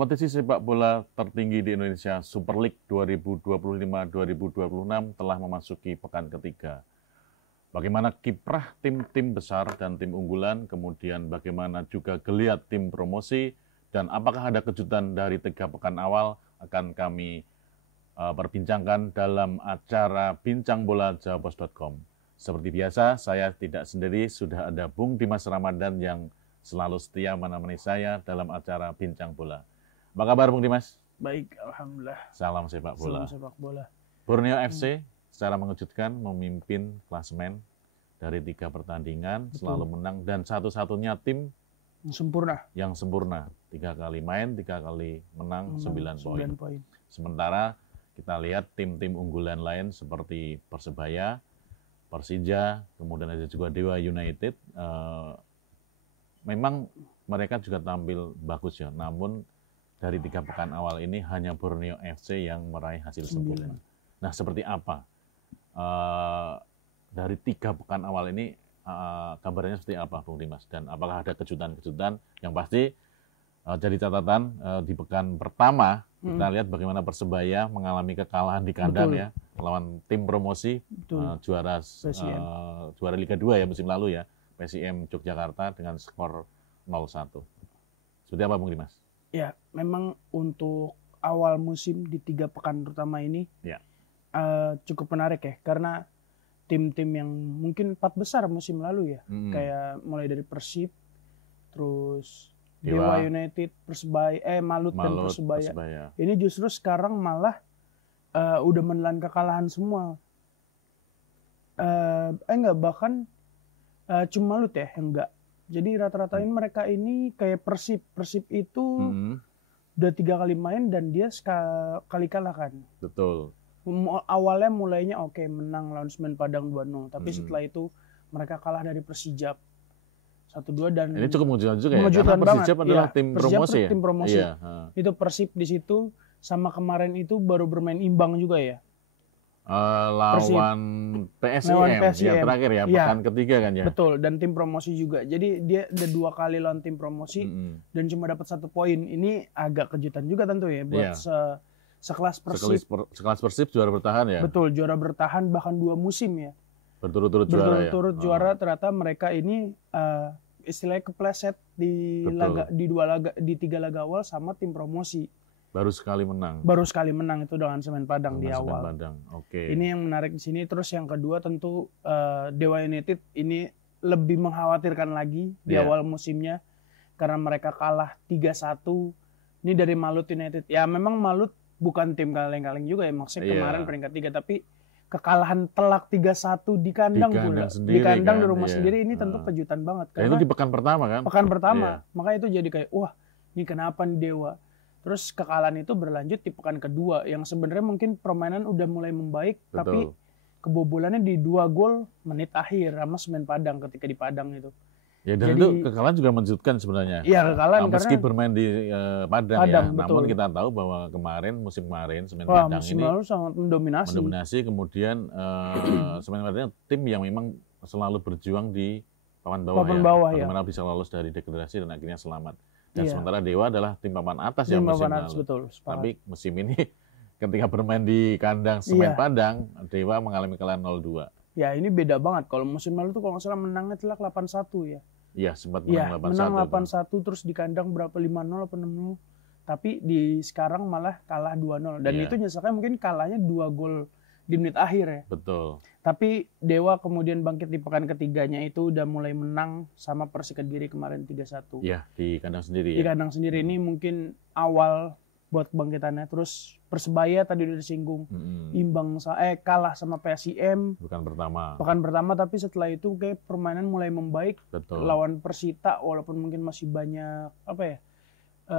Kompetisi sepak bola tertinggi di Indonesia, Super League 2025-2026 telah memasuki pekan ketiga. Bagaimana kiprah tim-tim besar dan tim unggulan, kemudian bagaimana juga geliat tim promosi, dan apakah ada kejutan dari 3 pekan awal akan kami perbincangkan dalam acara Bincang Bola Jawapos.com. Seperti biasa, saya tidak sendiri, sudah ada Bung Dimas Ramadan yang selalu setia menemani saya dalam acara Bincang Bola. Apa kabar Bung Dimas? Baik, alhamdulillah. Salam sepak bola. Salam sepak bola. Borneo FC secara mengejutkan memimpin klasemen dari 3 pertandingan, selalu menang, dan satu-satunya tim yang sempurna. 3 kali main, 3 kali menang, 9 poin. Sementara kita lihat tim-tim unggulan lain seperti Persebaya, Persija, kemudian ada juga Dewa United. Memang mereka juga tampil bagus ya, namun dari 3 pekan awal ini hanya Borneo FC yang meraih hasil sempurna. Nah, seperti apa? Dari 3 pekan awal ini kabarnya seperti apa, Bung Dimas? Dan apakah ada kejutan-kejutan yang pasti jadi catatan di pekan pertama kita lihat bagaimana Persebaya mengalami kekalahan di kandang ya melawan tim promosi juara Liga 2 ya musim lalu ya, PSIM Yogyakarta dengan skor 0-1. Seperti apa, Bung Dimas? Ya, memang untuk awal musim di 3 pekan pertama ini cukup menarik ya, karena tim-tim yang mungkin 4 besar musim lalu ya, kayak mulai dari Persib, terus Dewa United, Persebaya, Malut dan Persebaya. Ini justru sekarang malah udah menelan kekalahan semua. Bahkan cuma Malut ya, enggak. Jadi rata-ratain mereka ini kayak Persib. Persib itu udah 3 kali main dan dia sekali kalah kan. Betul. Awalnya mulainya oke, menang lawan Semen Padang 2-0. Tapi setelah itu mereka kalah dari Persijap 1-2 dan ini cukup mengejutkan juga ya. Mengejutkan Karena Persijap adalah tim promosi ya. Tim promosi. Iya. Itu Persib di situ sama kemarin itu baru bermain imbang juga ya. Lawan PSIM ya terakhir ya, pekan ketiga kan ya. Betul, dan tim promosi juga. Jadi dia ada 2 kali lawan tim promosi dan cuma dapat 1 poin. Ini agak kejutan juga tentu ya buat sekelas Persib. Sekelas Persib juara bertahan ya. Betul, juara bertahan bahkan 2 musim ya. Berturut-turut juara ternyata mereka ini istilahnya kepleset di 3 laga awal sama tim promosi. Baru sekali menang itu dengan Semen Padang di awal. Oke. Ini yang menarik di sini. Terus yang kedua tentu Dewa United ini lebih mengkhawatirkan lagi di awal musimnya karena mereka kalah 3-1. Ini dari Malut United. Ya memang Malut bukan tim kaleng-kaleng juga ya, maksudnya kemarin peringkat 3, tapi kekalahan telak 3-1 di kandang pula. Di kandang di rumah sendiri ini tentu kejutan banget. Karena itu di pekan pertama kan? Pekan pertama. Makanya itu jadi kayak wah, ini kenapa nih Dewa? Terus kekalahan itu berlanjut di pekan kedua yang sebenarnya mungkin permainan udah mulai membaik, tapi kebobolannya di 2 gol menit akhir sama Semen Padang ketika di Padang itu. Ya dan itu kekalahan juga mengejutkan sebenarnya. Iya, kekalahan meski karena bermain di Padang ya, namun kita tahu bahwa musim kemarin Semen Padang ini lalu sangat mendominasi. Kemudian Semen Padang tim yang memang selalu berjuang di papan bawah ya. Bagaimana bisa lolos dari degradasi dan akhirnya selamat. Dan sementara Dewa adalah tim papan atas yang musim lalu. Tapi musim ini ketika bermain di kandang Semen Padang, Dewa mengalami kekalahan 0-2. Ya ini beda banget. Kalau musim lalu tuh kalau nggak salah menangnya telak 8-1 ya. Iya sempat menang 8-1. Menang 8-1 terus di kandang berapa 5-0 apa 6-0. Tapi di sekarang malah kalah 2-0. Dan itu nyeselnya mungkin kalahnya 2 gol di menit akhir ya. Betul. Tapi Dewa kemudian bangkit di pekan ketiganya itu udah mulai menang sama Persik Kediri kemarin 3-1. Iya, di kandang sendiri Di kandang sendiri ini mungkin awal buat kebangkitannya. Terus Persebaya tadi udah disinggung. Kalah sama PSIM. Pekan pertama tapi setelah itu kayak permainan mulai membaik. Betul. Lawan Persita walaupun mungkin masih banyak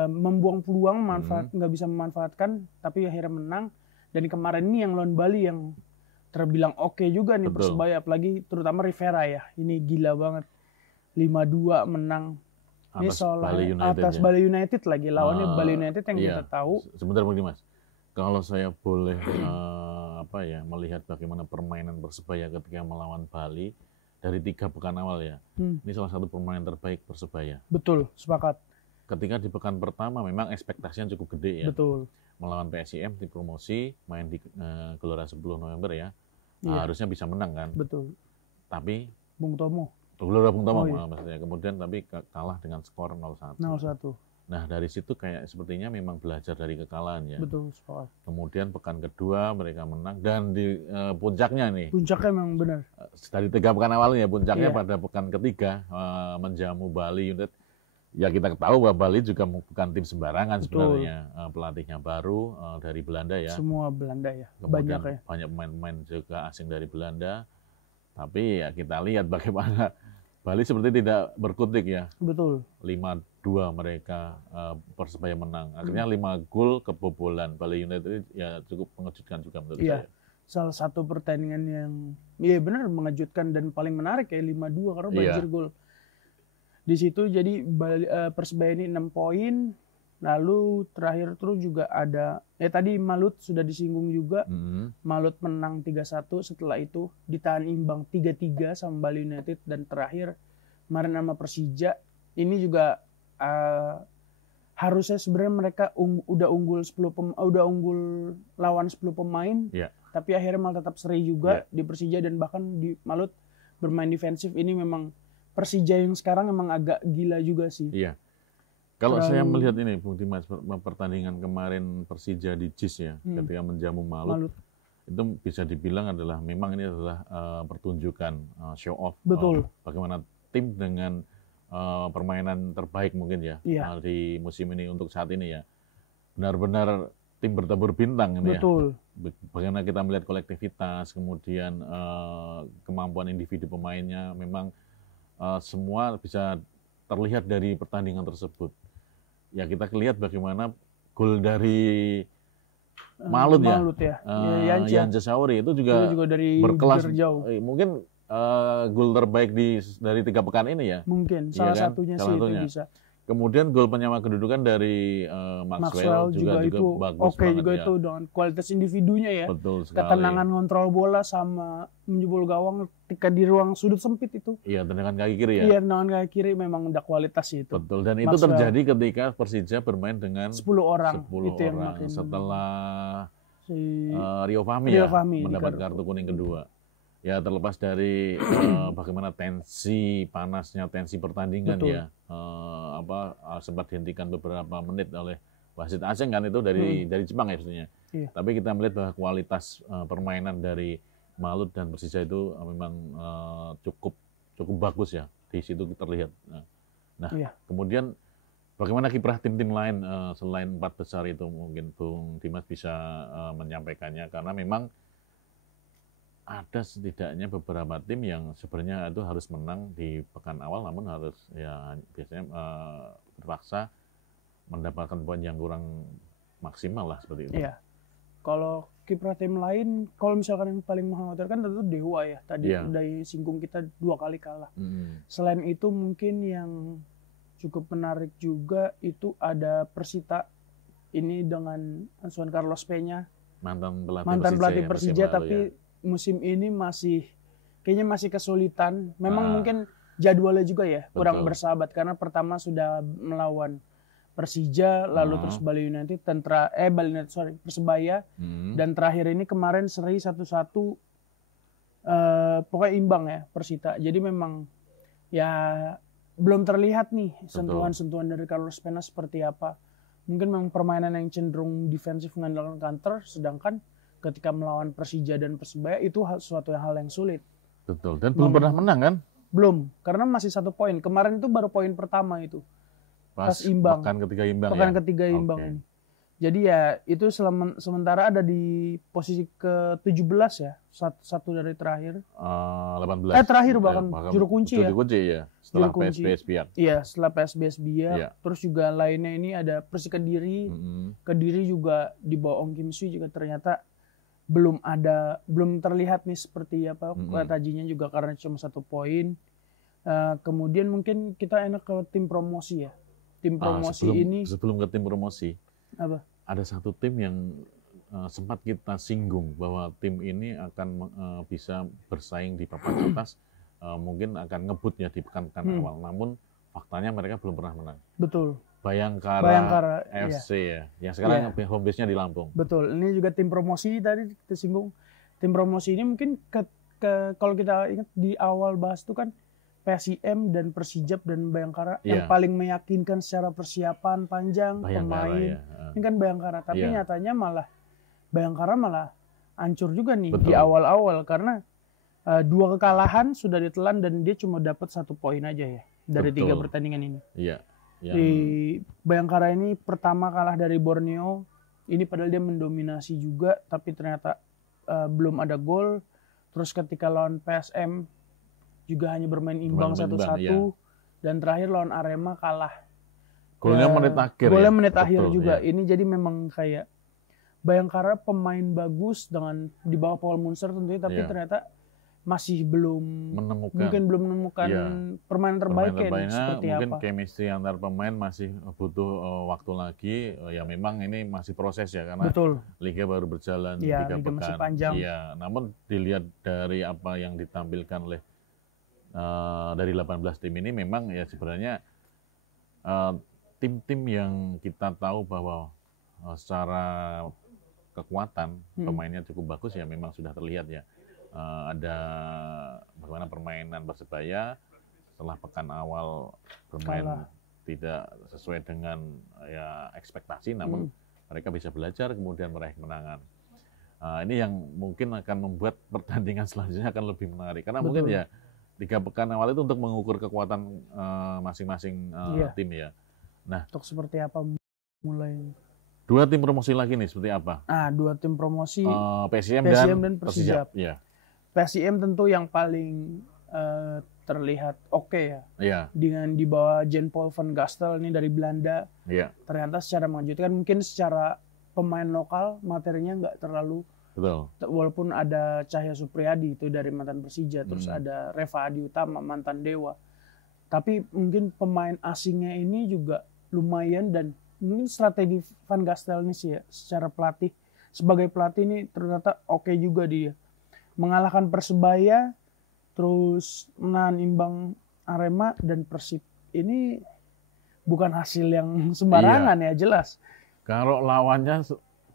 membuang peluang, nggak bisa memanfaatkan, tapi akhirnya menang. Dan kemarin ini yang lawan Bali yang terbilang oke juga nih. Persebaya, apalagi terutama Rivera ya. Ini gila banget. 5-2 menang. Ini atas Bali United lagi. Lawannya Bali United yang kita tahu. Sebentar Bung Dimas. Kalau saya boleh melihat bagaimana permainan Persebaya ketika melawan Bali dari 3 pekan awal ya. Ini salah satu permainan terbaik Persebaya. Betul, sepakat. ketika di pekan pertama memang ekspektasinya cukup gede ya. Betul. Melawan PSIM di promosi, main di Gelora 10 November ya. Iya. Harusnya bisa menang kan. Betul. Tapi Bung Tomo. Gelora Bung Tomo Iya. maksudnya. Kemudian tapi kalah dengan skor 0-1. 0-1. Nah, dari situ kayak sepertinya memang belajar dari kekalahan ya. Betul, soal. Kemudian pekan kedua mereka menang dan di puncaknya nih. Puncaknya memang benar. Dari 3 pekan awalnya puncaknya Iya. pada pekan ketiga menjamu Bali United. Ya kita tahu bahwa Bali juga bukan tim sembarangan. Betul. Sebenarnya. Pelatihnya baru dari Belanda ya. Semua Belanda ya. Kemudian Banyak ya. banyak pemain-pemain juga asing dari Belanda. Tapi ya kita lihat bagaimana Bali seperti tidak berkutik ya. Betul. 5-2 mereka Persebaya menang. Akhirnya 5 gol kebobolan. Bali United ya cukup mengejutkan juga menurut Iya. saya. Salah satu pertandingan yang ya benar mengejutkan dan paling menarik ya 5-2 karena banjir gol. Di situ jadi Persebaya ini 6 poin. Lalu terakhir terus juga ada tadi Malut sudah disinggung juga. Malut menang 3-1, setelah itu ditahan imbang 3-3 sama Bali United, dan terakhir kemarin sama Persija. Ini juga harusnya sebenarnya mereka udah unggul lawan 10 pemain. Yeah. Tapi akhirnya malah tetap seri juga di Persija, dan bahkan di Malut bermain defensif. Ini memang Persija yang sekarang memang agak gila juga sih. Iya. Kalau saya melihat ini, Bung Dimas, pertandingan kemarin Persija di JIS ya, ketika menjamu Malut, itu bisa dibilang adalah memang ini adalah pertunjukan show off. Betul. Bagaimana tim dengan permainan terbaik mungkin ya di musim ini untuk saat ini ya. Benar-benar tim bertabur bintang ini ya. Bagaimana kita melihat kolektivitas, kemudian kemampuan individu pemainnya, memang semua bisa terlihat dari pertandingan tersebut. Ya kita lihat bagaimana gol dari Malut ya, Yance Sauri itu juga dari berkelas jauh. Mungkin gol terbaik dari 3 pekan ini ya. Mungkin salah satunya sih itu bisa. Kemudian gol penyama kedudukan dari Maxwell juga itu bagus banget juga ya. Itu dengan kualitas individunya ya. Betul sekali. Ketenangan kontrol bola sama menjebol gawang ketika di ruang sudut sempit itu. Iya, tendangan kaki kiri ya. Iya, tendangan kaki kiri memang udah kualitas itu. Betul, dan itu terjadi ketika Persija bermain dengan 10 orang. 10 itu yang orang setelah Rio Fahmi mendapat kartu kuning kedua. Ya terlepas dari bagaimana tensi panasnya pertandingan. Betul. Ya sempat dihentikan beberapa menit oleh wasit asing kan, itu dari Jepang ya maksudnya. Iya. Tapi kita melihat bahwa kualitas permainan dari Malut dan Persija itu memang cukup bagus ya, di situ terlihat. Kemudian bagaimana kiprah tim-tim lain selain 4 besar itu, mungkin Bung Dimas bisa menyampaikannya, karena memang ada setidaknya beberapa tim yang sebenarnya itu harus menang di pekan awal, namun harus ya biasanya terpaksa mendapatkan poin yang kurang maksimal lah seperti itu. Iya. Kalau kiprah tim lain, kalau misalkan yang paling mengkhawatirkan tentu Dewa ya. Tadi udah singgung, kita 2 kali kalah. Selain itu mungkin yang cukup menarik juga itu ada Persita ini dengan Juan Carlos Peña, mantan pelatih Persija, tapi musim ini kayaknya masih kesulitan. Memang mungkin jadwalnya juga ya kurang bersahabat, karena pertama sudah melawan Persija, lalu terus Bali United, Persebaya, dan terakhir ini kemarin seri 1-1, pokoknya imbang ya Persita. Jadi memang ya belum terlihat nih sentuhan-sentuhan dari Carlos Peña seperti apa. Mungkin memang permainan yang cenderung defensif mengandalkan counter, sedangkan ketika melawan Persija dan Persebaya itu suatu hal yang sulit. Betul, dan belum pernah menang kan? Belum, karena masih 1 poin. Kemarin itu baru poin pertama itu. Pas imbang. Pekan ketiga imbang. Pekan ketiga imbang ini. Jadi ya itu sementara ada di posisi ke-17 ya, satu dari terakhir. 18. Terakhir bahkan juru kunci ya. Juru kunci ya, setelah PSBS Biak. Iya, setelah PSBS Biak. Iya. Terus juga lainnya ini ada Persi Kediri. Kediri juga di bawah Ong Kim Sui juga ternyata belum terlihat nih seperti apa tajinya juga, karena cuma 1 poin. Kemudian mungkin kita enak ke tim promosi ya. Tim promosi sebelum ke tim promosi, apa? Ada satu tim yang sempat kita singgung bahwa tim ini akan bisa bersaing di papan atas, mungkin akan ngebut ya di pekan-pekan awal. Namun faktanya mereka belum pernah menang. Betul. Bayangkara FC iya. Yang sekarang home base-nya di Lampung. Betul. Ini juga tim promosi tadi kita singgung. Tim promosi ini mungkin kalau kita ingat di awal bahas itu kan PSIM dan Persijap dan Bayangkara yang paling meyakinkan secara persiapan panjang pemain. Ini kan Bayangkara, tapi nyatanya malah Bayangkara malah hancur juga nih di awal-awal karena 2 kekalahan sudah ditelan dan dia cuma dapat 1 poin aja ya dari 3 pertandingan ini. Iya. Di Bayangkara ini pertama kalah dari Borneo, ini padahal dia mendominasi juga, tapi ternyata belum ada gol. Terus ketika lawan PSM juga hanya bermain imbang 1-1, dan terakhir lawan Arema kalah. Golnya menit akhir. Golnya menit akhir juga. Ini jadi memang kayak Bayangkara pemain bagus dengan di bawah Paul Munster tentunya, tapi ternyata masih belum menemukan permainan terbaiknya seperti mungkin apa. Chemistry antar pemain masih butuh waktu lagi. Ya memang ini masih proses ya karena liga baru berjalan 3 pekan. Masih panjang. Ya, namun dilihat dari apa yang ditampilkan oleh dari 18 tim ini memang ya sebenarnya tim-tim yang kita tahu bahwa secara kekuatan pemainnya cukup bagus ya memang sudah terlihat ya. Ada bagaimana permainan Persebaya setelah pekan awal bermain tidak sesuai dengan ya ekspektasi, namun mereka bisa belajar kemudian meraih kemenangan. Ini yang mungkin akan membuat pertandingan selanjutnya akan lebih menarik karena mungkin ya 3 pekan awal itu untuk mengukur kekuatan masing-masing tim ya. Nah, untuk seperti apa mulai 2 tim promosi lagi nih seperti apa? 2 tim promosi PSIM dan Persijap. Ya. PSIM tentu yang paling terlihat oke ya. Dengan di bawah Jan Paul van Gastel ini dari Belanda. Ternyata secara mengejutkan, mungkin secara pemain lokal materinya nggak terlalu. Walaupun ada Cahya Supriyadi itu dari mantan Persija, terus ada Reva Adi Utama mantan Dewa. Tapi mungkin pemain asingnya ini juga lumayan dan mungkin strategi Van Gastel ini sih ya, secara pelatih sebagai pelatih ini ternyata oke juga dia. Mengalahkan Persebaya, terus menahan imbang Arema dan Persib. Ini bukan hasil yang sembarangan ya, jelas. Kalau lawannya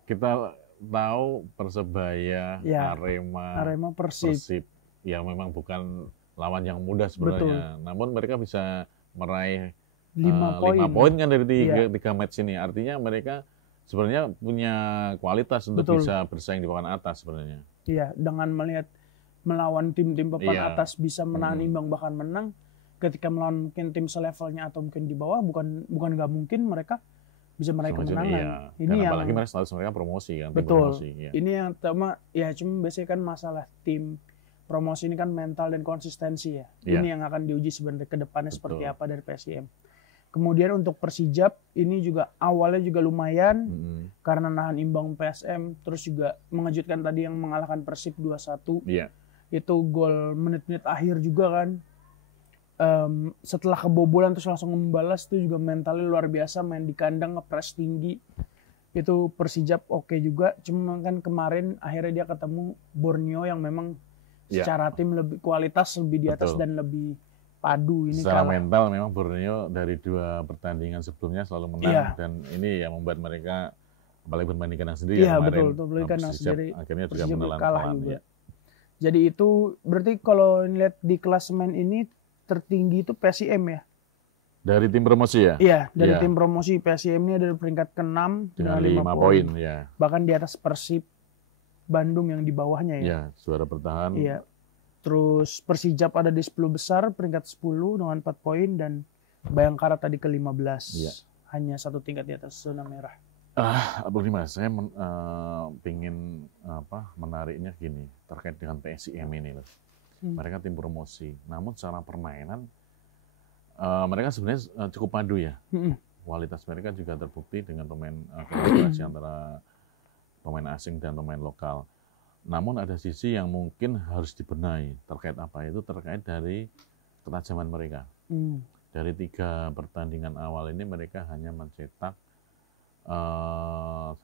kita tahu Persebaya, Arema, Persib. Ya memang bukan lawan yang mudah sebenarnya. Namun mereka bisa meraih 5 poin kan dari 3 match ini. Artinya mereka sebenarnya punya kualitas untuk bisa bersaing di papan atas sebenarnya. Iya, dengan melawan tim-tim papan atas bisa menahan imbang bahkan menang, ketika melawan mungkin tim selevelnya atau mungkin di bawah bukan nggak mungkin mereka bisa meraih kemenangan. Ini yang apalagi mereka promosi kan. Promosi. Ini yang pertama ya cuma biasanya kan masalah tim promosi ini kan mental dan konsistensi ya. Ini yang akan diuji sebenarnya ke depannya seperti apa dari PSIM. Kemudian untuk Persijap ini juga awalnya juga lumayan karena nahan imbang PSM, terus juga mengejutkan tadi yang mengalahkan Persib 2-1. Itu gol menit-menit akhir juga kan. Setelah kebobolan terus langsung membalas, itu juga mentalnya luar biasa, main di kandang nge-press tinggi. Itu Persijap oke juga, cuma kan kemarin akhirnya dia ketemu Borneo yang memang secara tim lebih kualitas lebih di atas dan lebih padu. Ini secara mental memang Borneo dari 2 pertandingan sebelumnya selalu menang dan ini yang membuat mereka apalagi bermain di kandang sendiri kemarin. Betul, kandang sendiri akhirnya juga menelan kalah juga. Jadi itu berarti kalau lihat di klasemen ini tertinggi itu PSIM ya. Dari tim promosi ya? Iya, dari tim promosi PSIM ini ada peringkat ke-6 dengan 5 poin. Bahkan di atas Persib Bandung yang di bawahnya ya. Iya, juara bertahan. Iya. Terus Persijap ada di 10 besar, peringkat 10 dengan 4 poin, dan Bayangkara tadi ke-15. Hanya 1 tingkat di atas zona merah. Mas, saya pingin menariknya gini, terkait dengan PSIM ini loh. Mereka tim promosi, namun secara permainan mereka sebenarnya cukup padu ya. Kualitas mereka juga terbukti dengan pemain kolaborasi antara pemain asing dan pemain lokal. Namun ada sisi yang mungkin harus dibenahi terkait apa itu terkait dari ketajaman mereka. Dari 3 pertandingan awal ini mereka hanya mencetak 1,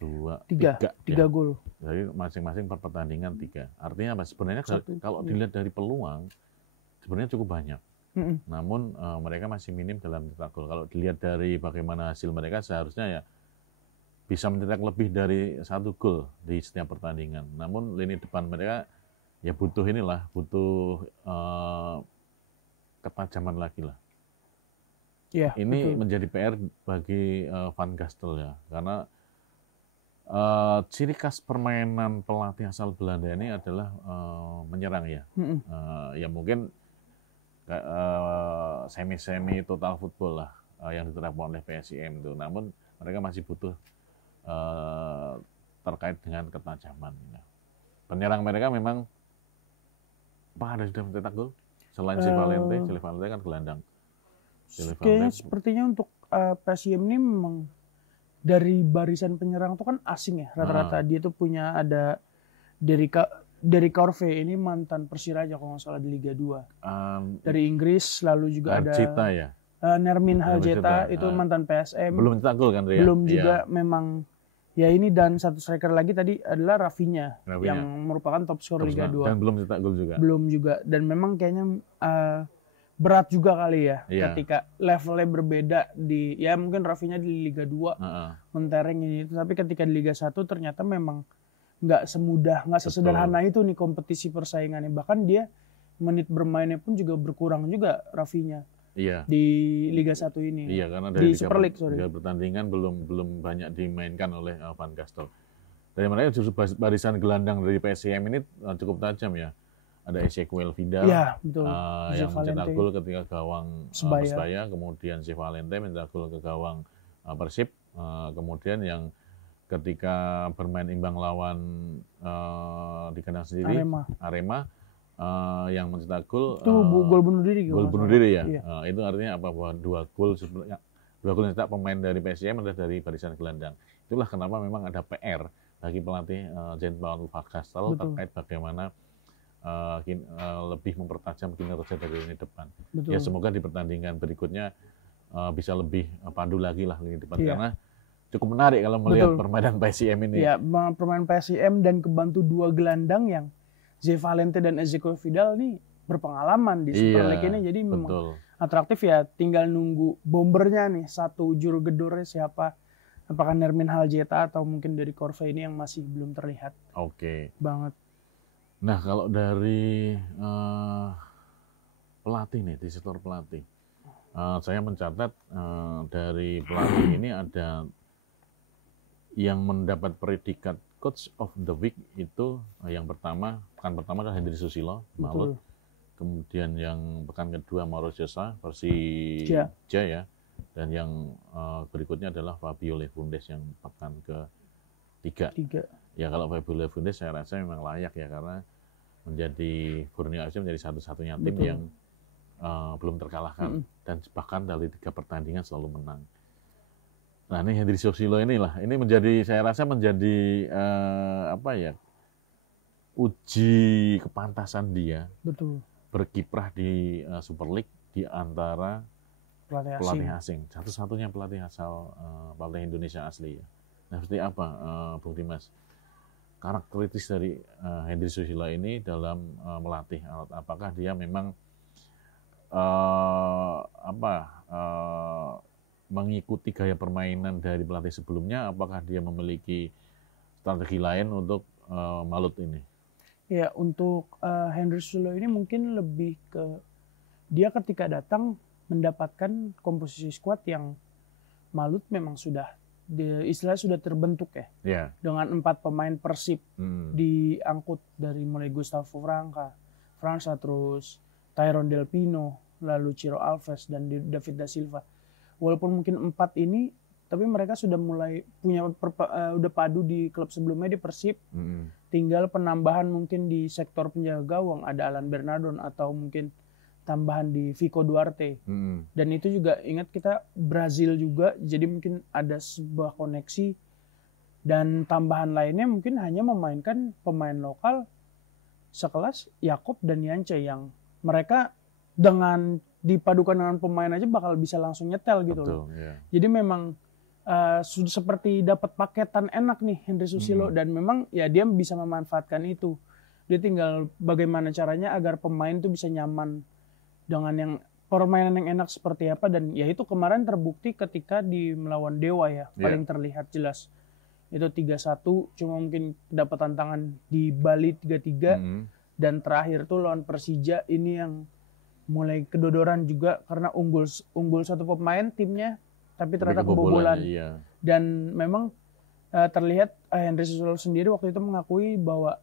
2, 3 gol. Jadi masing-masing per pertandingan 3. Artinya apa? Sebenarnya kalau dilihat dari peluang sebenarnya cukup banyak. Namun mereka masih minim dalam mencetak gol. Kalau dilihat dari bagaimana hasil mereka, seharusnya ya bisa mencetak lebih dari 1 gol di setiap pertandingan. Namun lini depan mereka ya butuh ketajaman lagi lah. Ya, Ini betul. menjadi PR bagi Van Gastel ya, karena ciri khas permainan pelatih asal Belanda ini adalah menyerang ya. Ya mungkin semi-semi total football lah yang diterapkan oleh PSIM itu. Namun mereka masih butuh terkait dengan ketajaman. Penyerang mereka memang ada sudah mencetak gol selain si Valente kan gelandang. Kayaknya sepertinya untuk PSIM ini memang dari barisan penyerang itu kan asing ya rata-rata. Dia tuh punya ada Derrick Corve, ini mantan Persiraja kalau nggak salah di Liga 2. Dari Inggris, lalu juga ada ya? Nermin Haljeta, itu mantan PSM. Belum mencetak gol kan dia? Belum juga memang ya ini, dan satu striker lagi tadi adalah Rafinha yang merupakan top skor Liga 2. Dan belum mencetak gol juga. Belum juga, dan memang kayaknya berat juga kali ya ketika levelnya berbeda di, ya mungkin Rafinha di Liga 2 mentereng ini, tapi ketika di Liga 1 ternyata memang nggak sesederhana itu nih kompetisi persaingannya. Bahkan dia menit bermainnya pun juga berkurang juga Rafinha di Liga 1 ini. Iya, karena dari Super League, tiga pertandingan belum banyak dimainkan oleh Van Gastel. Dari mereka justru barisan gelandang dari PSIM ini cukup tajam ya. Ada Ezequiel Vidal yang mencetak gol ketika gawang Persebaya, kemudian si Valente mencetak gol ke gawang Persib, kemudian yang ketika bermain imbang lawan di kandang sendiri Arema yang mencetak gol itu gol bunuh diri. Gol bunuh diri ya. Itu artinya apa? Bahwa 2 gol yang dicetak pemain dari PSIM adalah dari barisan gelandang. Itulah kenapa memang ada PR bagi pelatih Jean-Paul Van Gastel terkait bagaimana lebih mempertajam kinerja dari lini depan. Ya semoga di pertandingan berikutnya bisa lebih pandu lagi lah lini depan, karena cukup menarik kalau melihat permainan PSIM ini. Ya, permainan PSIM dan kebantu 2 gelandang yang Zé Valente dan Ezequiel Vidal nih berpengalaman di Super League ini, jadi memang atraktif ya. Tinggal nunggu bombernya nih, satu juru gedornya siapa, apakah Nermin Haljeta atau mungkin dari Corve ini yang masih belum terlihat. Banget. Nah, kalau dari pelatih nih, di sektor pelatih, saya mencatat dari pelatih ini ada yang mendapat predikat Coach of the Week itu yang pekan pertama adalah Hendry Susilo, Malut. Kemudian yang pekan kedua Mauro José, Persija ya. Dan yang berikutnya adalah Fabio Lefundes yang pekan ke-3. Ya kalau Fabio Lefundes saya rasa memang layak ya, karena menjadi Borneo FC menjadi satu-satunya tim yang belum terkalahkan dan bahkan dari 3 pertandingan selalu menang. Nah ini Hendry Susilo inilah, ini menjadi, saya rasa menjadi uji kepantasan dia berkiprah di Super League di antara pelatih asing. Satu-satunya pelatih asal pelatih Indonesia asli ya. Nah seperti apa Bung Dimas karakteristik dari Hendry Susilo ini dalam melatih? Apakah dia memang mengikuti gaya permainan dari pelatih sebelumnya? Apakah dia memiliki strategi lain untuk Malut ini? Ya, untuk Hendry Susilo ini mungkin lebih ke dia ketika datang mendapatkan komposisi skuad yang Malut memang sudah istilahnya sudah terbentuk ya. Dengan 4 pemain Persib diangkut dari mulai Gustavo França, terus Tyrone Del Pino, lalu Ciro Alves dan David da Silva. Walaupun mungkin 4 ini, tapi mereka sudah mulai punya udah padu di klub sebelumnya di Persib. Tinggal penambahan mungkin di sektor penjaga gawang, ada Alan Bernardon atau mungkin tambahan di Vico Duarte. Dan itu juga ingat kita Brazil juga, jadi mungkin ada sebuah koneksi. Dan tambahan lainnya mungkin hanya memainkan pemain lokal sekelas Yakob dan Yance yang mereka dengan dipadukan dengan pemain aja bakal bisa langsung nyetel gitu loh. Jadi memang sudah seperti dapat paketan enak nih Hendry Susilo, dan memang ya dia bisa memanfaatkan itu. Dia tinggal bagaimana caranya agar pemain tuh bisa nyaman dengan yang permainan yang enak seperti apa, dan ya itu kemarin terbukti ketika di melawan Dewa ya, paling terlihat jelas. Itu 3-1, cuma mungkin dapat tantangan di Bali 3-3, dan terakhir tuh lawan Persija ini yang mulai kedodoran juga karena unggul satu pemain timnya, tapi ternyata kebobolan. Iya. Dan memang terlihat Henry Sisolo sendiri waktu itu mengakui bahwa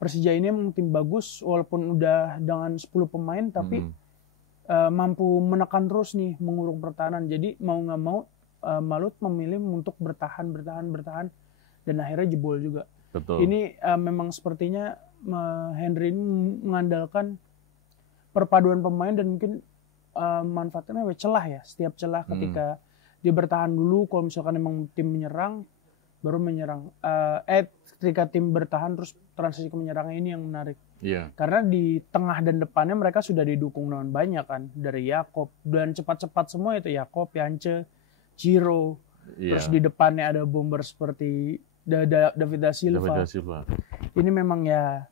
Persija ini memang tim bagus walaupun udah dengan 10 pemain, tapi mampu menekan terus nih, mengurung pertahanan. Jadi mau nggak mau Malut memilih untuk bertahan, dan akhirnya jebol juga. Betul. Ini memang sepertinya Henry ini mengandalkan perpaduan pemain dan mungkin manfaatnya celah ya, setiap celah ketika dia bertahan dulu, kalau misalkan memang tim menyerang baru menyerang. Ketika tim bertahan terus transisi ke menyerangnya, ini yang menarik. Iya. Karena di tengah dan depannya mereka sudah didukung dengan banyak kan, dari Yakob, dan cepat-cepat semua itu, Yakob, Yance, Ciro, terus di depannya ada bomber seperti David da Silva. Ini memang ya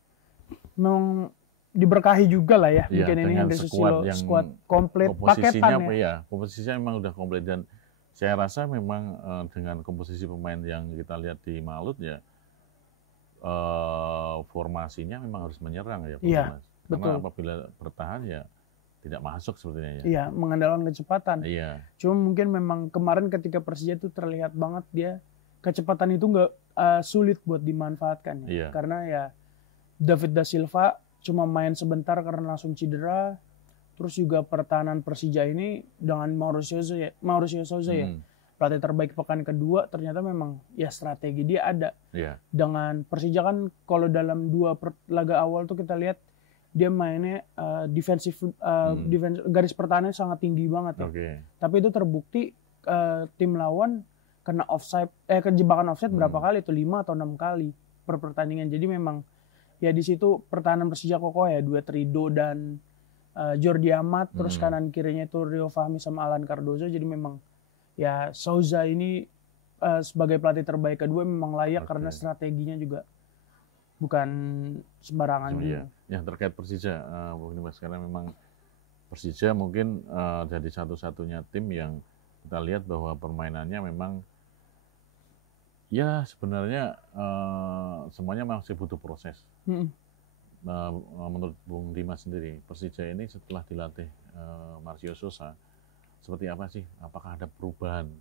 memang diberkahi juga lah ya, mungkin ini Henry Susilo, skuad komplit, paketan ya. Komposisinya memang udah komplit, dan saya rasa memang dengan komposisi pemain yang kita lihat di Malut ya, formasinya memang harus menyerang ya, Iya, Karena betul. apabila bertahan ya tidak masuk sepertinya ya. Iya, mengandalkan kecepatan. Iya. Cuma mungkin memang kemarin ketika Persija itu terlihat banget dia kecepatan itu nggak sulit buat dimanfaatkan ya. Iya. Karena ya David da Silva cuma main sebentar karena langsung cedera. Terus juga pertahanan Persija ini dengan Mauricio Souza ya, pelatih terbaik pekan kedua, ternyata memang ya strategi dia ada. Iya. Dengan Persija kan kalau dalam 2 laga awal tuh kita lihat dia mainnya defense garis pertahanan sangat tinggi banget ya. Okay. Tapi itu terbukti tim lawan kena kejebakan offside berapa kali itu, 5 atau 6 kali per pertandingan. Jadi memang ya di situ pertahanan Persija kokoh ya, duet Rido dan Jordi Amat, terus kanan kirinya itu Rio Fahmi sama Alan Cardozo. Jadi memang ya Souza ini sebagai pelatih terbaik kedua memang layak karena strateginya juga bukan sembarangan. Iya. Yang terkait Persija, Bung Dimas, karena memang Persija mungkin jadi satu-satunya tim yang kita lihat bahwa permainannya memang ya sebenarnya semuanya masih butuh proses. Menurut Bung Dimas sendiri, Persija ini setelah dilatih Marcio Souza, seperti apa sih? Apakah ada perubahan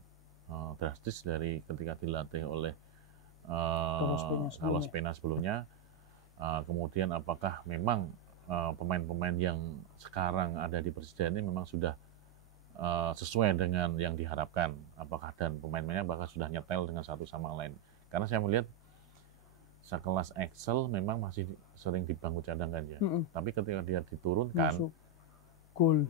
drastis dari ketika dilatih oleh Carlos Pena sebelumnya? Kemudian apakah memang pemain-pemain yang sekarang ada di Persija ini memang sudah sesuai dengan yang diharapkan? Apakah dan pemain-pemainnya bahkan sudah nyetel dengan satu sama lain? Karena saya melihat sekelas Excel memang masih sering dibangku cadangkan ya. Tapi ketika dia diturunkan, cool.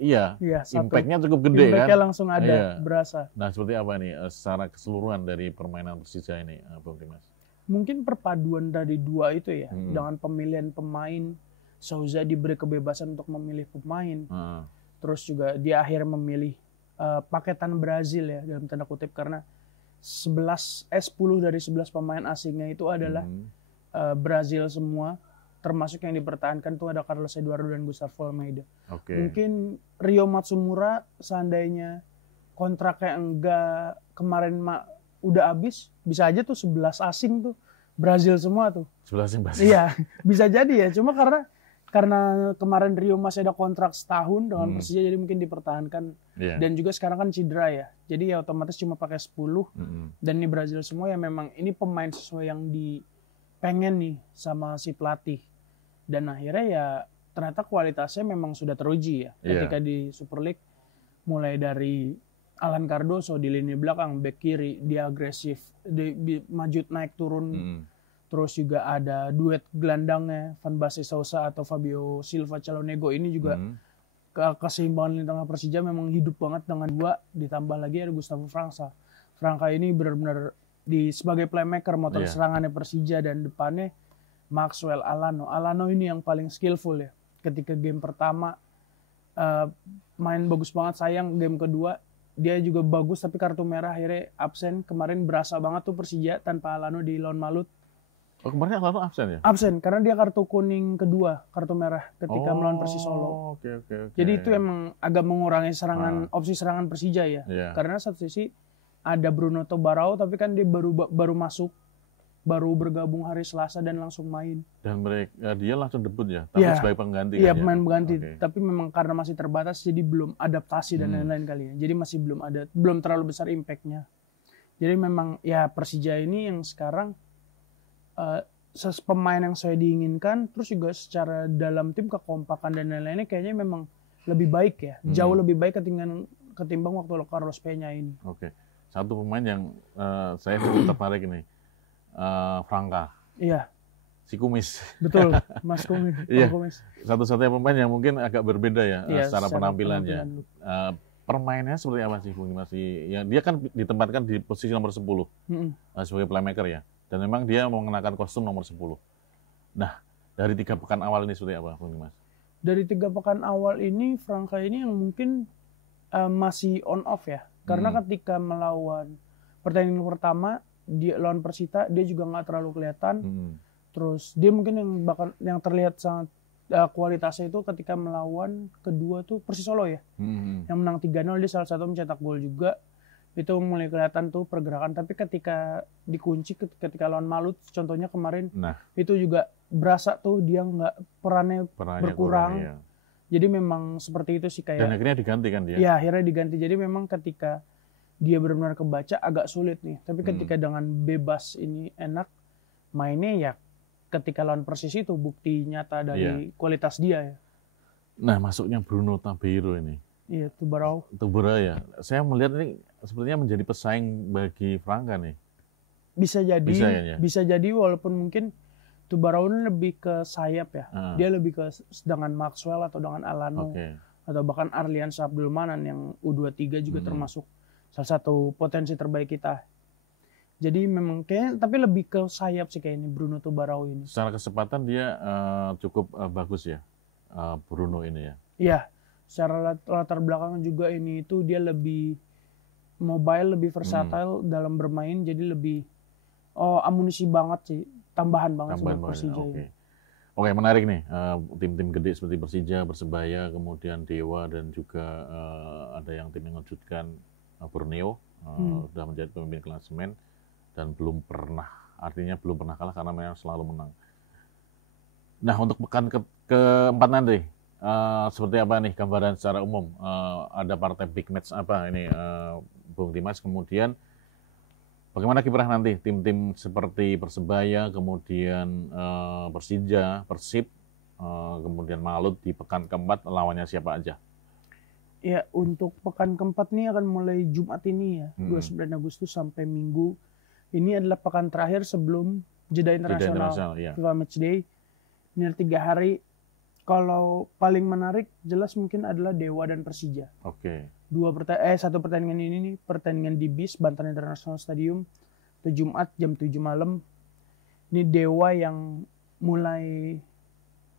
Iya, impact-nya cukup gede kan? Impact-nya langsung ada, berasa. Nah, seperti apa nih secara keseluruhan dari permainan Persija ini, Bung Dimas? Mungkin perpaduan dari dua itu ya, dengan pemilihan pemain. Souza diberi kebebasan untuk memilih pemain. Terus juga dia akhirnya memilih paketan Brazil ya, dalam tanda kutip, karena 10 dari 11 pemain asingnya itu adalah Brazil semua. Termasuk yang dipertahankan tuh ada Carlos Eduardo dan Gustavo Almeida. Mungkin Rio Matsumura seandainya kontraknya enggak kemarin udah habis, bisa aja tuh 11 asing tuh Brazil semua tuh. 11 asing. Iya, bisa jadi ya. Cuma karena kemarin Rio masih ada kontrak setahun dengan Persija, jadi mungkin dipertahankan. Dan juga sekarang kan cedera ya. Jadi ya otomatis cuma pakai 10. Dan ini Brazil semua ya, memang ini pemain sesuai yang pengen nih sama si pelatih. Dan akhirnya ya ternyata kualitasnya memang sudah teruji ya. Ketika di Super League, mulai dari Alan Cardozo di lini belakang, back kiri, dia agresif, maju naik turun. Terus juga ada duet gelandangnya, Van Basten Sousa atau Fabio Silva Calonego. Ini juga keseimbangan di tengah Persija memang hidup banget dengan dua. Ditambah lagi ada Gustavo Franca ini benar-benar sebagai playmaker, motor serangannya Persija, dan depannya Maxwell Alano ini yang paling skillful ya. Ketika game pertama main bagus banget, sayang game kedua dia juga bagus tapi kartu merah akhirnya absen. Kemarin berasa banget tuh Persija tanpa Alano di lawan Malut. Oh, kemarin Alano absen ya? Absen karena dia kartu kuning kedua, kartu merah ketika melawan Persis Solo. Oke. Jadi itu emang agak mengurangi opsi serangan Persija ya. Yeah. Karena satu sisi ada Bruno Tobarao tapi kan dia baru masuk, baru bergabung hari Selasa dan langsung main. Dan dia langsung debut ya, tapi sebagai pengganti. Iya, pemain pengganti. Tapi memang karena masih terbatas jadi belum adaptasi dan lain-lain kali ya. Jadi masih belum terlalu besar impact-nya. Jadi memang ya Persija ini yang sekarang pemain yang saya diinginkan, terus juga secara dalam tim kekompakan dan lain-lainnya kayaknya memang lebih baik ya, jauh lebih baik ketimbang waktu Carlos Peña ini. Oke. Satu pemain yang saya cukup tertarik ini, Franka. Iya. Si Kumis. Betul, Mas Kumis. Iya. Kumis. Satu-satunya pemain yang mungkin agak berbeda ya, secara penampilannya. Permainannya seperti apa sih, Bung Dimas? Ya, dia kan ditempatkan di posisi nomor 10 sebagai playmaker ya. Dan memang dia mau mengenakan kostum nomor 10. Nah, dari 3 pekan awal ini seperti apa, Bung Dimas? Dari 3 pekan awal ini, Franka ini yang mungkin masih on off ya. Karena ketika melawan pertandingan pertama, dia lawan Persita, dia juga nggak terlalu kelihatan. Terus dia mungkin yang terlihat sangat kualitasnya itu ketika melawan kedua tuh Persis Solo ya. Yang menang 3-0, dia salah satu mencetak gol juga. Itu mulai kelihatan tuh pergerakan, tapi ketika dikunci ketika lawan Malut contohnya kemarin, itu juga berasa tuh dia perannya berkurang. Iya. Jadi memang seperti itu sih kayak. Dan akhirnya diganti kan dia? Ya akhirnya diganti. Jadi memang ketika dia benar-benar kebaca agak sulit nih. Tapi ketika dengan bebas ini enak mainnya ya, ketika lawan Persis itu bukti nyata dari kualitas dia ya. Nah, masuknya Bruno Tabeiro ini. Iya, Tubarao ya. Saya melihat ini sepertinya menjadi pesaing bagi Franka nih. Bisa jadi walaupun mungkin Tubarao ini lebih ke sayap ya. Dia lebih ke dengan Maxwell atau dengan Alano. Atau bahkan Arliansyah Abdul Manan yang U23 juga termasuk salah satu potensi terbaik kita. Jadi memang kayaknya tapi lebih ke sayap sih kayak ini Bruno Tubarao ini. Secara kecepatan dia cukup bagus ya, Bruno ini ya. Iya. Secara latar belakang juga ini itu dia lebih mobile, lebih versatile dalam bermain, jadi lebih amunisi banget sih, tambahan banget sama Persija. Oke, menarik nih, tim-tim gede seperti Persija, Persebaya, kemudian Dewa dan juga ada yang tim yang mengejutkan, Borneo sudah menjadi pemimpin klasemen dan belum pernah kalah karena memang selalu menang. Nah, untuk pekan keempat nanti. Seperti apa nih gambaran secara umum? Ada partai big match apa ini, Bung Dimas? Kemudian bagaimana kiprah nanti tim-tim seperti Persebaya, kemudian Persija, Persib, kemudian Malut di pekan keempat lawannya siapa aja? Ya, untuk pekan keempat nih akan mulai Jumat ini ya, 29 Agustus sampai Minggu. Ini adalah pekan terakhir sebelum jeda internasional FIFA Matchday. Ini 3 hari. Kalau paling menarik jelas mungkin adalah Dewa dan Persija. Satu pertandingan ini nih, pertandingan di BIS Banten International Stadium itu Jumat jam 7 malam. Ini Dewa yang mulai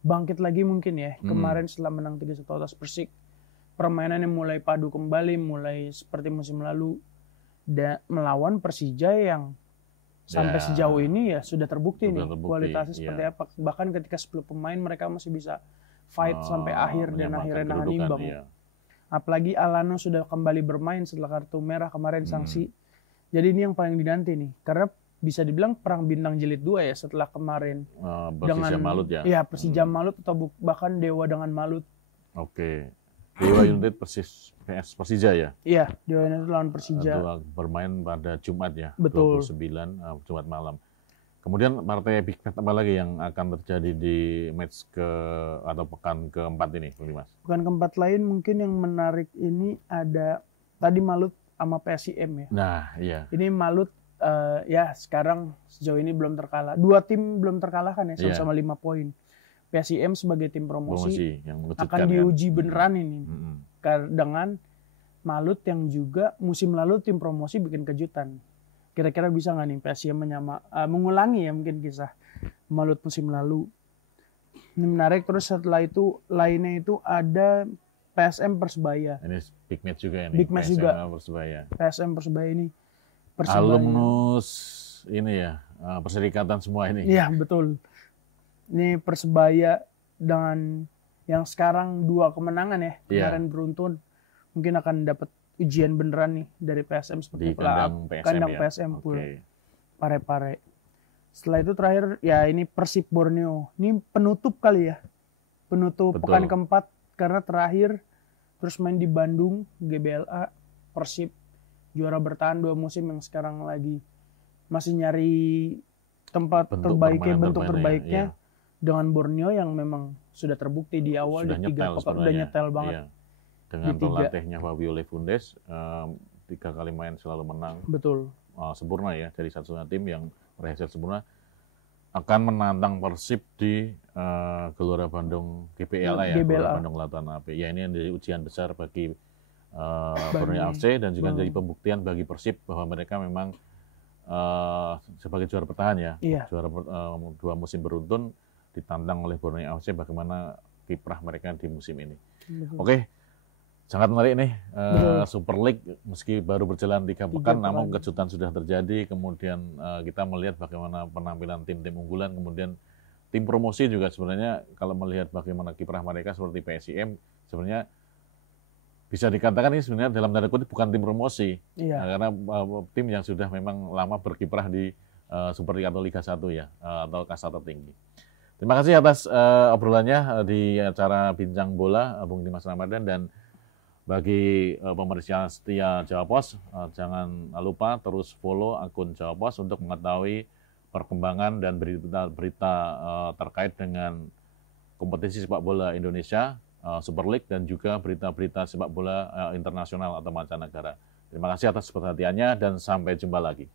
bangkit lagi mungkin ya. Kemarin setelah menang 3-1 atas Persik, permainannya mulai padu kembali, mulai seperti musim lalu. Dan melawan Persija yang sampai sejauh ini ya sudah terbukti nih kualitasnya seperti apa. Bahkan ketika 10 pemain mereka masih bisa fight sampai akhir dan akhirnya nahan imbang. Apalagi Alano sudah kembali bermain setelah kartu merah kemarin sanksi. Jadi ini yang paling dinanti nih. Karena bisa dibilang perang bintang jilid 2 ya setelah kemarin. Persija Malut ya? Iya, Persija Malut atau bahkan Dewa dengan Malut. Dewa United Persija ya? Iya, Dewa United lawan Persija. Itu bermain pada Jumat ya? Betul. 29 Jumat malam. Kemudian partai big match apa lagi yang akan terjadi di match atau pekan keempat ini, Mas? Pekan keempat lain mungkin yang menarik ini ada tadi Malut sama PSIM ya. Nah, iya. Ini Malut ya sekarang sejauh ini belum terkalah. 2 tim belum terkalahkan ya sama-sama 5 poin. PSIM sebagai tim promosi yang akan diuji beneran ini dengan Malut yang juga musim lalu tim promosi bikin kejutan. Kira-kira bisa nggak nih PSIM mengulangi ya mungkin kisah Malut musim lalu. Ini menarik. Terus setelah itu lainnya itu ada PSM Persebaya. Ini big match juga ini. Big match juga. Persebaya. PSM Persebaya ini. Alumnus ini ya, perserikatan semua ini. Iya, betul. Ini Persebaya dengan yang sekarang 2 kemenangan ya, kemarin beruntun. Mungkin akan dapat ujian beneran nih dari PSM seperti di kandang PSM Pare-Pare. Setelah itu terakhir ya ini Persib Borneo. Ini penutup kali ya. Penutup pekan keempat karena terakhir terus main di Bandung, GBLA, Persib juara bertahan 2 musim yang sekarang lagi masih nyari tempat bentuk terbaiknya dengan Borneo yang memang sudah terbukti di awal sudah di 3 pekan udah nyetel banget. Iya. Dengan pelatihnya Fabio Lefundes 3 kali main selalu menang. Betul. Sempurna ya, dari satu-satunya tim yang berhasil sempurna akan menantang Persib di Gelora Bandung GBLA ya, Gelora Bandung Lautan Api. Ya ini dari ujian besar bagi Borneo FC dan juga jadi pembuktian bagi Persib bahwa mereka memang sebagai juara bertahan ya, juara 2 musim beruntun ditantang oleh Borneo FC bagaimana kiprah mereka di musim ini. Oke, sangat menarik nih Super League meski baru berjalan 3 pekan, namun kejutan sudah terjadi. Kemudian kita melihat bagaimana penampilan tim-tim unggulan, kemudian tim promosi juga sebenarnya kalau melihat bagaimana kiprah mereka seperti PSIM sebenarnya bisa dikatakan ini sebenarnya dalam tanda kutip bukan tim promosi, karena tim yang sudah memang lama berkiprah di Super League atau Liga 1 ya, atau kasta tertinggi. Terima kasih atas obrolannya di acara Bincang Bola, Bung Dimas Ramadan, dan bagi pemerhati setia Jawa Pos, jangan lupa terus follow akun Jawa Pos untuk mengetahui perkembangan dan berita-berita terkait dengan kompetisi sepak bola Indonesia, Super League, dan juga berita-berita sepak bola internasional atau mancanegara. Terima kasih atas perhatiannya dan sampai jumpa lagi.